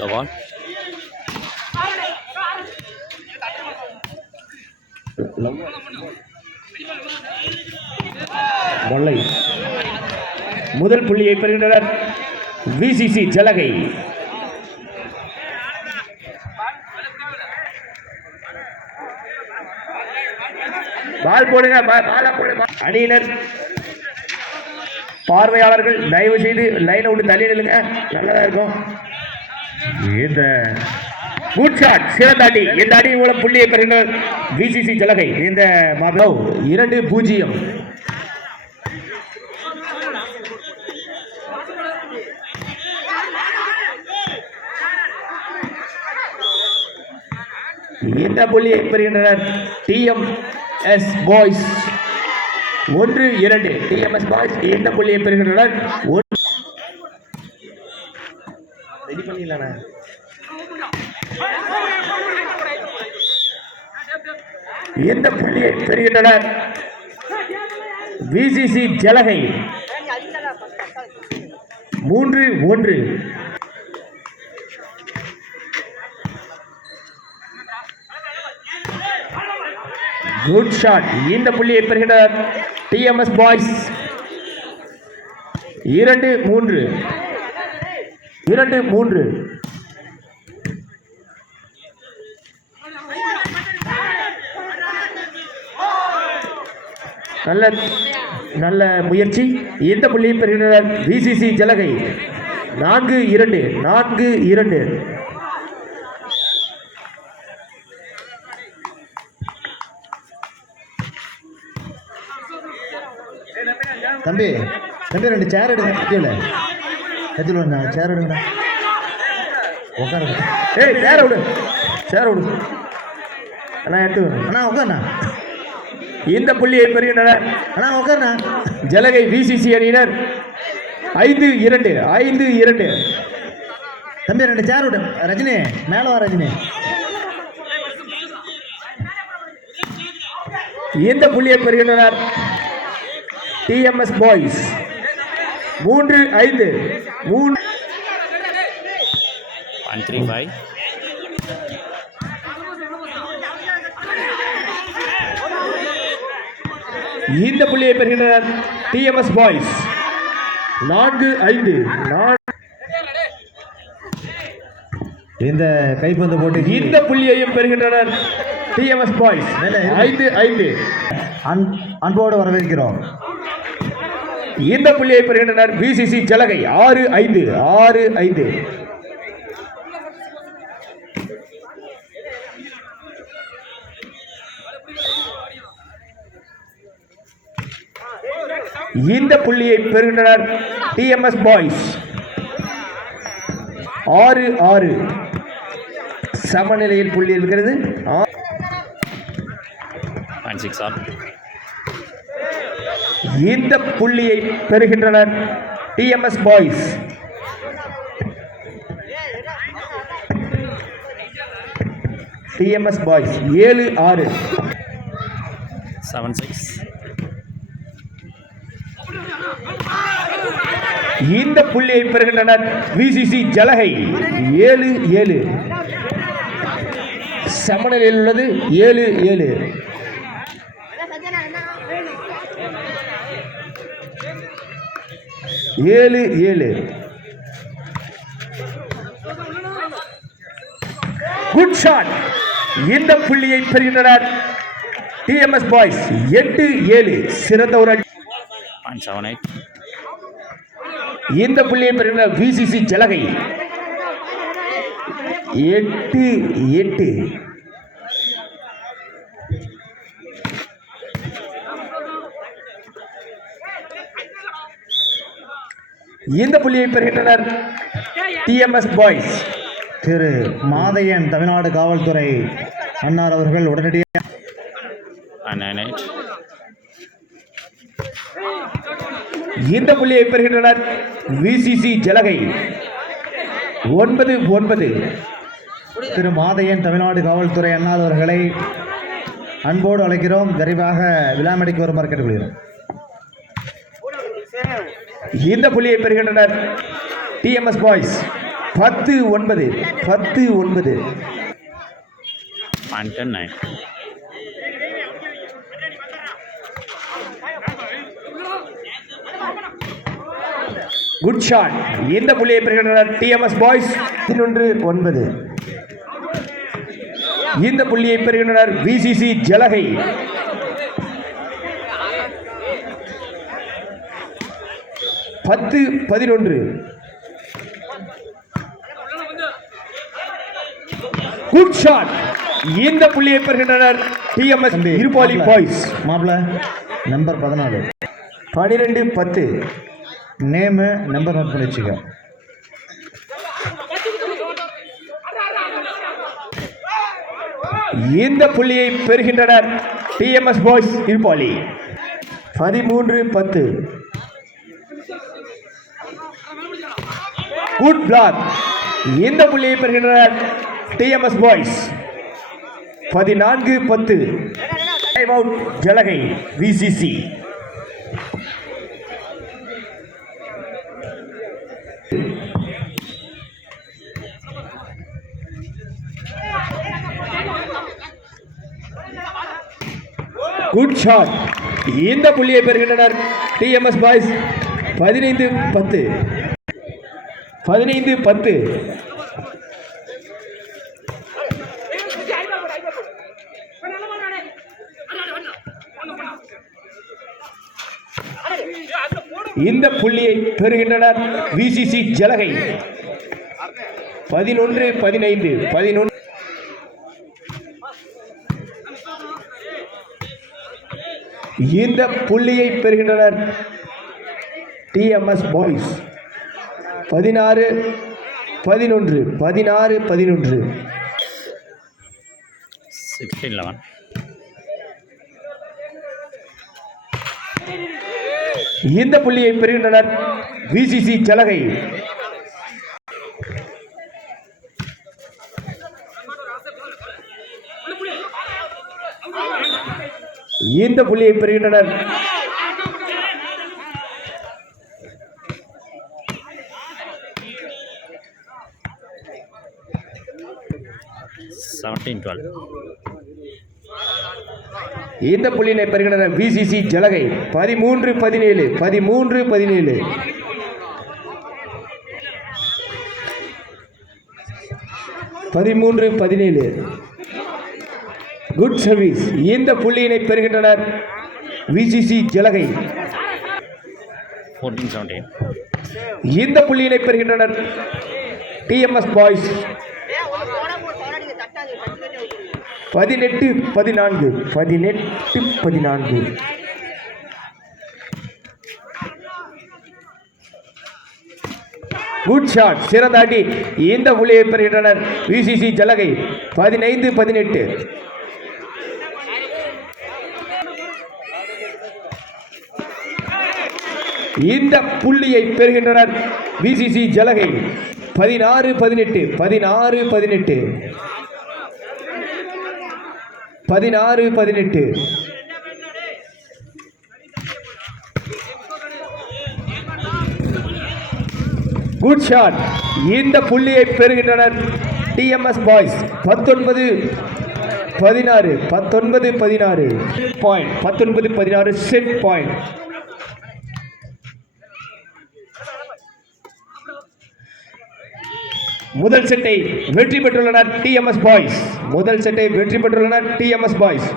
The one. கொள்ளை முதல் புள்ளியை பெறுகின்றனர் விசிசி ஜலகை. பால் போடுங்க, அணியினர் பார்வையாளர்கள் தயவு செய்து லைனை விட்டு தள்ளி நில்லுங்க, நல்லதா இருக்கும். இந்த குட் ஷாட், சிறந்த அடி. இந்த அடி மூலம் புள்ளியை பெறுகின்றனர் விசிசி ஜலகை. இந்த 2-0. இந்த புள்ளியை பெறுகின்றனர் டிஎம்எஸ் பாய்ஸ். 1-2. டிஎம்எஸ் பாய்ஸ் இந்த புள்ளியை பெறுகின்றனர். இந்த புள்ளியை பெறுகின்றனர் விசிசி ஜலகை. 3-1. Good shot. இந்த புள்ளியை பெறுகின்றனர் டிஎம்எஸ் பாய்ஸ். 2-3. நல்ல முயற்சி. இந்த புள்ளியை பெறுகின்றனர் விசிசி ஜலகை. 4-2. தம்பி 2 சேர் எடுங்க. கீழே சேர் எடுங்கடா. உட்காருங்க. சேர விடு அண்ணா, எடுத்து அண்ணா உட்காருண்ணா. இந்த புள்ளியை பெறுகின்றனர் அண்ணா உட்காருண்ணா ஜலகை விசிசி அணியினர். 5-2. தம்பி 2 சேர் விடு. ரஜினி மேலே வா ரஜினி. இந்த புள்ளியை பெறுகின்றனர் டிஎம்எஸ் பாய்ஸ். 3-5. 1-3-5. இந்த புள்ளியை பெறுகின்றனர் டிஎம்எஸ் பாய்ஸ். 4-5. இந்த கைப்பந்து போட்டு இந்த புள்ளியையும் பெறுகின்றனர் டிஎம்எஸ் பாய்ஸ். 5-5. அன்போடு வரவேற்கிறோம். இந்த புள்ளியை பெறுகின்றனர் விசிசி ஜலகை. 6-5. இந்த புள்ளியை பெறுகின்றனர் டிஎம்எஸ் பாய்ஸ். 6-6. சமநிலையில் புள்ளி இருக்கிறது. 6 இந்த புள்ளியை பெறுகின்றனர் டிஎம்எஸ் பாய்ஸ். TMS boys 7-6. 7-6. இந்த புள்ளியை பெறுகின்றனர் விசிசி ஜலகை. 7-7. சமநிலையில் உள்ளது. 7-7. Good shot. இந்த புள்ளியை பெறுகின்றனர் டிஎம்எஸ் பாய்ஸ். 8-7. சிறந்த ஒரு 0.78. இந்த புள்ளியை பெறுகின்றனர் விசிசி ஜலகை. 8-8. இந்த புள்ளியை பெறுகின்றனர் டிஎம்எஸ் பாய்ஸ். திரு மாதையன் தமிழ்நாடு காவல்துறை அன்னார் அவர்கள் உடனடியாக 9-8. இந்த புள்ளியை பெறுகின்றனர் விசிசி ஜலகை. 9-9. திரு மாதையன் தமிழ்நாடு காவல்துறை அன்னார் அவர்களை அன்போடு அழைக்கிறோம். விரைவாக விழாமடிக்கு வருமாறு கேட்டுக்கொள்கிறோம். இந்த புள்ளியை பெறுகின்றனர் TMS boys 10-9 10-9. Point 10-9. Good shot. இந்த புள்ளியை பெறுகின்றனர் டிஎம்எஸ் பாய்ஸ் 11-9. இந்த புள்ளியை பெறுகின்றனர் விசிசி ஜலகை 10-11. Good shot. இந்த புள்ளியை பெறுகின்றனர் டிஎம்எஸ் இருபாலி பாய்ஸ். மாப்பிள்ள நம்பர் 14 12-10. நேமு நம்பர் நோட் பண்ணி வச்சுக்க. இந்த புள்ளியை பெறுகின்றனர் டிஎம்எஸ் பாய்ஸ் இருபாலி 13-10. Good block. இந்த புள்ளியை பெறுகின்றனர் டிஎம்எஸ் பாய்ஸ் 14-10. டைம் அவுட் ஜலகை விசிசி. Good shot. இந்த புள்ளியை பெறுகின்றனர் டிஎம்எஸ் பாய்ஸ் 15-10. 15-10. இந்த புள்ளியை பெறுகின்றனர் விசிசி ஜலகை 11-15. 11. இந்த புள்ளியை பெறுகின்றனர் டிஎம்எஸ் பாய்ஸ் 16-11. 16-11. 16-11. இந்த புள்ளியை பெறுகின்றனர் விசிசி ஜலகை 17-12. இந்த புள்ளியினை பெறுகின்றனர் விசிசி ஜலகை 13-17. 13-17. Good service. இந்த புள்ளியினை பெறுகின்றனர் விசிசி ஜலகை 14-17. இந்த புள்ளியினை பெறுகின்றனர் டிஎம்எஸ் பாய்ஸ் 18-14. 18-14. Good shot. சிறந்தாட்டி. இந்த புள்ளியை பெறுகின்றனர் விசிசி ஜலகை 15-18. இந்த புள்ளியை பெறுகின்றனர் விசிசி ஜலகை 16-18. 16-18. 16-18. Good shot. இந்த புள்ளியை பெறுகின்றனர் TMS boys 19-16. 19-16. Point 19-16 set point. முதல் செட்டை வெற்றி பெற்றுள்ளனர் டிஎம்எஸ் பாய்ஸ். முதல் செட்டை வெற்றி பெற்றுள்ளனர் டிஎம்எஸ் பாய்ஸ்.